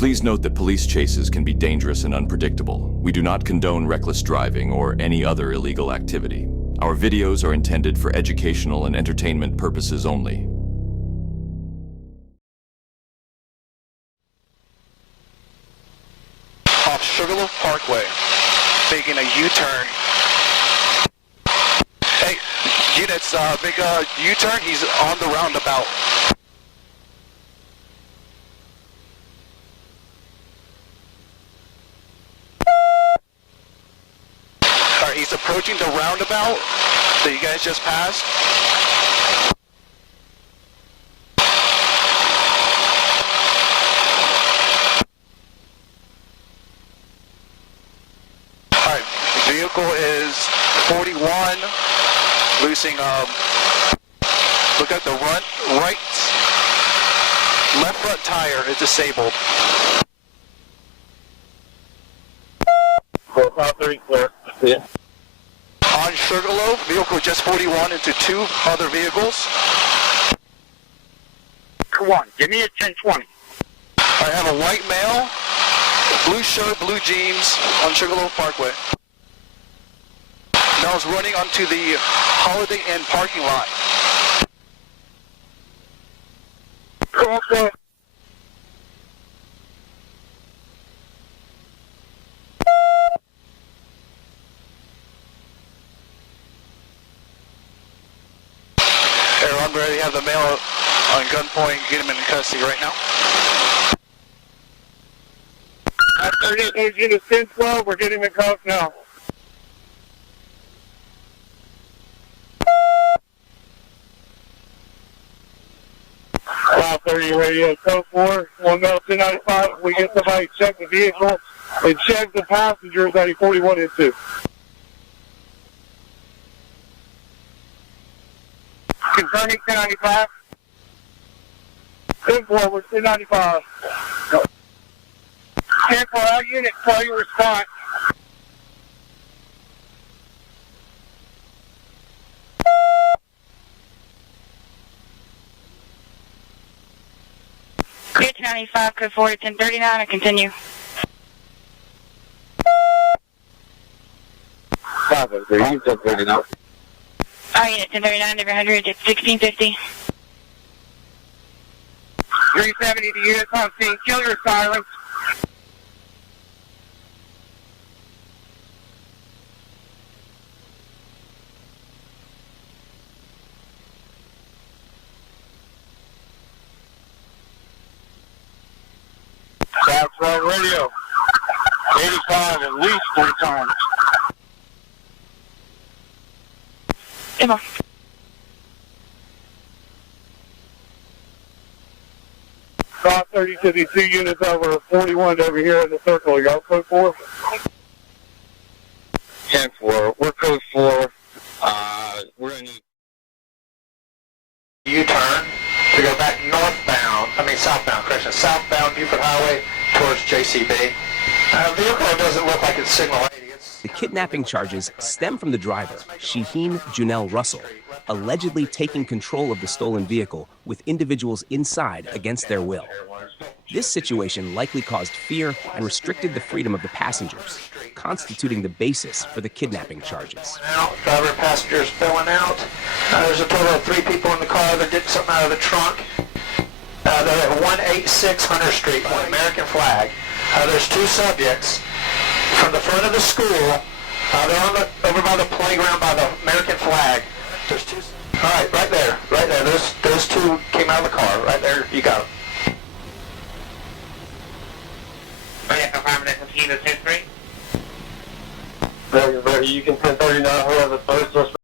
Please note that police chases can be dangerous and unpredictable. We do not condone reckless driving or any other illegal activity. Our videos are intended for educational and entertainment purposes only. Off Sugarloaf Parkway, making a U-turn. Hey, units, big U-turn, he's on the roundabout. Alright, he's approaching the roundabout that you guys just passed. Alright, the vehicle is 41, losing, look at the left front tire is disabled. 453 clear. Yeah. On Sugarloaf, vehicle just 41 into two other vehicles. Come on, give me a 1020. I have a white male, blue shirt, blue jeans on Sugarloaf Parkway. Now it's running onto the Holiday Inn parking lot. Okay. I'm ready to have the male on gunpoint, get him in custody right now. 38 units 1012, we're getting in cuffs now. 530 radio, code 4, 1 male 295. We get somebody to check the vehicle and check the passengers that he 41 into. Confirming 1095. 10 forward, 1095. 10 for our unit, tell your response. Clear to 95, code 4 to 1039, and continue. 503, you 1039. All unit 1039, over 100, it's 1650. 370 to units on scene, kill your silence. That's right, radio. 85 at least 3 times. Come on. 530 to the 2 units over 41 over here in the circle. You got code 4? 10-4. We're code 4. We're going to need U-turn to go back southbound Buford Highway towards JCB. Vehicle doesn't look like it's signal 80. The kidnapping charges stem from the driver, Shiheen Junnelle Russell, allegedly taking control of the stolen vehicle with individuals inside against their will. This situation likely caused fear and restricted the freedom of the passengers, constituting the basis for the kidnapping charges. Driver and passengers filling out. There's a total of 3 people in the car that did something out of the trunk. They're at 186 Hunter Street, with American flag. There's 2 subjects from the front of the school. They're over by the playground by the American flag. There's 2. All right, right there. Those 2 came out of the car. Right there, you got them. Very, you can 1039 whoever the first